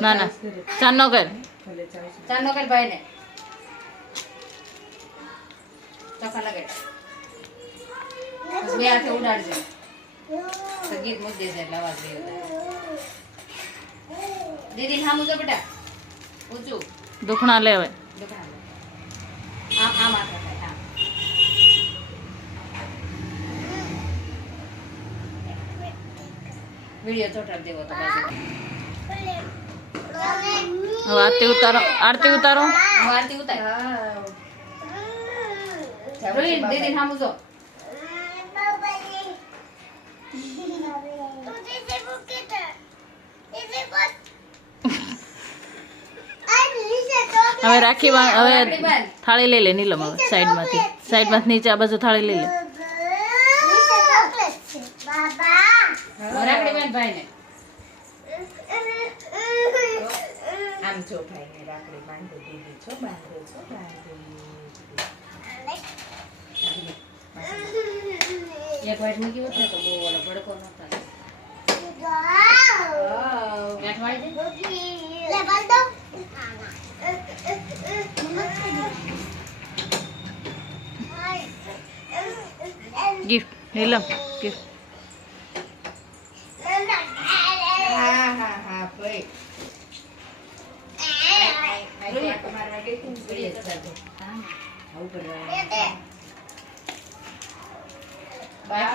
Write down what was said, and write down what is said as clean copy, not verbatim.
ના ના ચાર નો કર ભાઈ ને ચોખા લગાડ બે હાથે ઉડાડજો ગીત મૂક દેજે એટલે અવાજ બે દીદી હામું જો બેટા ઊંચું દુખણા લેવે આમ આમ આમ આમ વિડિયો ચોટાડ દેવો તો બાજુ હવે આરતી ઉતારો આરતી ઉતારો આરતી ઉતાર રોહિત દીદી હામું જો હવે રાખી હવે થાળી લઈ લે નીલમ હવે સાઈડમાંથી નીચે આ બાજુ થાળી લઈ લે રાખડી બેન ભાઈ ને આમ જો ભાઈ ને રાખડી બાંધી દીધી છો બાંધે છો એક વાઈટ મૂકી હોત ને તો બહુ ઓલો ભડકો ન થાય ગાંઠ વાળી દે લે બાંધ દો ગિફ્ટ નીલમ ગિફ્ટ હા હા હા ભાઈ આ તમારા માટે તું વિડિયો કરજો હા આવું કરવાનું બાય